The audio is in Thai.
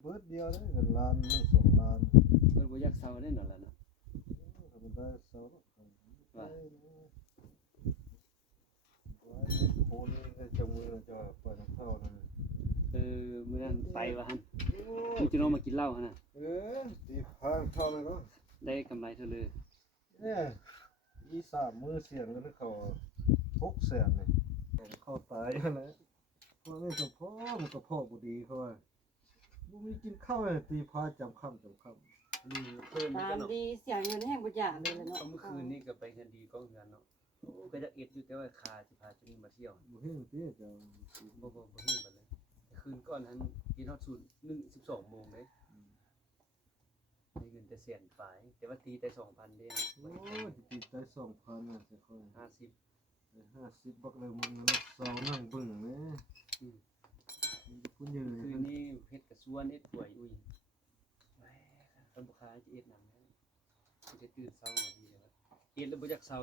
เบิดเดียวเลยเงินล้านหนึ่งสองล้านเพิ่นบ่อยากเซาได้นั่นล่ะเนาะมันได้เสาว่าโคนนี่จะมือจะเปิดเข้านั่นมื้อนั้นไปว่าหั่นมึงจะน้องมากินเหล้าหั่นน่ะตีพางเข้าเลยก็ได้กำไรเท่าเลย เนี่ยอีสามมือเสียงกันเขา600,000เนี่ยเข้าตายแล้วเพราะนี่กับพ่อมันกับพ่อบุดีเขาว่าบุมีกินข้าวเลยตีพาจำค่ำนี่เพิ่น ตา ก็ ม เนาะ ดีเสียเงินแห้งบ่อยากเลยล่ะเนาะ เมื่อคืนนี้ก็ไปกันดีก็เงินเนาะโอ้ก็จะเอ็ดอยู่แต่ว่าคาสิพาจุนี่มาเที่ยว บุเห็นตีจะบ่เฮ็ดบัดเลยคืนก่อนนั้นกินฮอด0 1 12โมงเด้ได้เงินแต่แสนปลายแต่ว่าตีแต่2,000เด้ โอ้ยตีใจ2,000น่ะสิค่อย50 50บักเลยมึงแล้วเสานั่งเบิ่งแม่คุณยืน คืนนี้เฮ็ดกระสวนเฮ็ดป่วยอุ้ยแหมคันบ่คายจะเอ็ดนำแม่สิได้ตื่นเช้ามาดีเด้อเอ็ดแล้วบ่อยากเช้า